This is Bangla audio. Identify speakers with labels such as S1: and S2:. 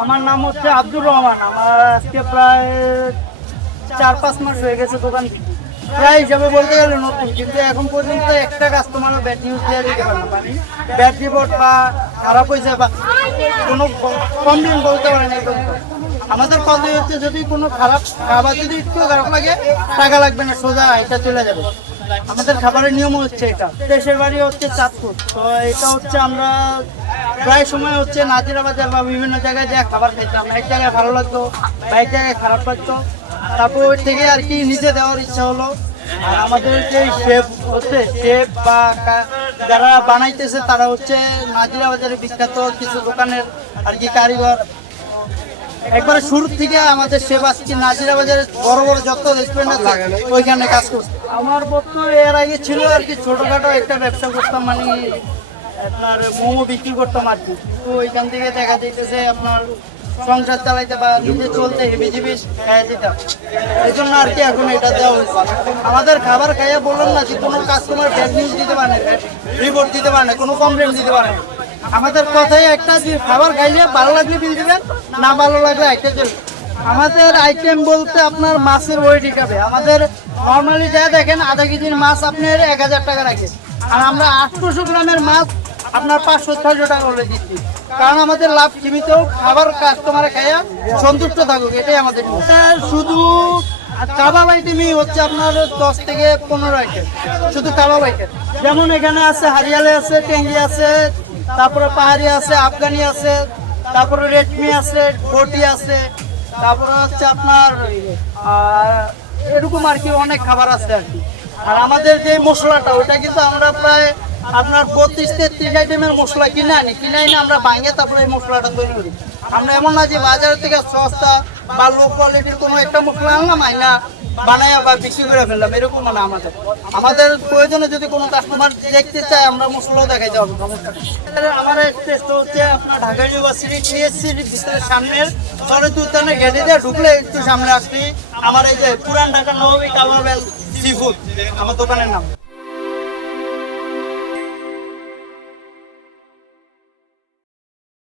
S1: আমার নাম হচ্ছে আব্দুর রহমান। আমার আজকে প্রায় চার পাঁচ মাস হয়ে গেছে দোকান প্রায় হিসাবে বলতে গেলে নতুন, কিন্তু এখন পর্যন্ত একটা কাস্টমারও ব্যাট ইউজ দেওয়া দিতে পারে না। মানে ব্যাট রিপোর্ট বা খারাপ হয়েছে বা কোনো কমপ্লেন বলতে পারে না আমাদের কথাই হচ্ছে যদি কোনো খারাপ খাবার যদি একটু খারাপ লাগে, টাকা লাগবে না, সোজা এটা চলে যাবে। আমাদের খাবারের নিয়ম হচ্ছে এটা। দেশের বাড়ি হচ্ছে চাঁদপুর। তো এটা হচ্ছে আমরা প্রায় সময় হচ্ছে নাজিরা বাজার বা বিভিন্ন জায়গায় যে খাবার খেতাম। এক জায়গায় ভালো লাগতো বা এক জায়গায় খারাপ লাগতো। তারপর থেকে আর কি নিজে দেওয়ার ইচ্ছা হলো। আর আমাদের যে শেফ হচ্ছে, শেফ বা যারা বানাইতেছে তারা হচ্ছে নাজিরা বাজারে বিখ্যাত কিছু দোকানের আর কি কারিগর। একবারে শুরু থেকে আমাদের সেবা আজকে নাজিরা বাজারে বড় বড় যত রেস্টুরেন্ট আছে, ওইখানে কাজ করছে। আমার বক্ত এর আগে ছিল আর কি ছোটখাটো একটা ব্যবসা করতাম মানে আপনার মোমো বিক্রি করতাম আর কি। তো ওইখান থেকে দেখা যাইতেছে আপনার সংসার চালাইতে বা নিজে চলতে হেবি জিবি খাইয়া দিতাম। এই জন্য আর কি এখন এটা দেওয়া হয়েছে। আমাদের খাবার খাইয়া বললাম না যে কোনো কাস্টমার ব্যাড নিউজ দিতে পারে রিপোর্ট দিতে পারে না, কোনো কমপ্লেন দিতে পারে না। আমাদের কথাই একটা যে খাবার খাইলে ভালো লাগলে বিল দিবেন, না ভালো লাগলে একটা চলবে আমাদের আইটেম বলতে আপনার মাছের ওয়েট হিসাবে। আমাদের নর্মালি যা দেখেন আধা কেজির মাছ আপনার এক হাজার টাকা রাখে। আর আমরা আটশোশো গ্রামের মাছ আপনার পাঁচশো ছয়শো টাকা করে দিচ্ছি। কারণ আমাদের লাভ সীমিত খাবার কাস্টমারে খাইয়া সন্তুষ্ট থাকুক এটাই আমাদের শুধু কাবাব আইটেমই হচ্ছে আপনার দশ থেকে পনেরো আইটেম শুধু কাবাব আইটেম যেমন এখানে আছে হারিয়ালে আছে টেঙ্গি আছে তারপরে পাহাড়ি আছে আফগানি আছে তারপরে রেডমি আছে বটি আছে তারপরে হচ্ছে আপনার এরকম আর কি অনেক খাবার আছে আর কি। আর আমাদের যে মশলাটা ওটা কিন্তু আমরা প্রায় আপনার বত্রিশ, তেত্রিশ আইটেমের মশলা কিনে আনি কিনে আনি আমরা ভাঙে তারপরে এই মশলাটা তৈরি করি। আমরা এমন না যে বাজার থেকে সস্তা বা লো কোয়ালিটির কোনো একটা মশলা আনলাম, আইনা বানায় বা বিক্রি করে ফেললাম, এরকম না আমাদের। আমাদের প্রয়োজনে যদি কোনো কাস্টমার দেখতে চায়, আমরা মশলাও দেখাই সমস্যা আমার টেস্ট হচ্ছে, আপনার ঢাকা ইউনিভার্সিটি টিএসসির ভিতরে সামনের শরৎ উদ্যানের গেটে দিয়ে ঢুকলে একটু সামনে আসবি আমার এই যে পুরান ঢাকা নবী কাবাবেল সি ফুড আমার দোকানের নাম।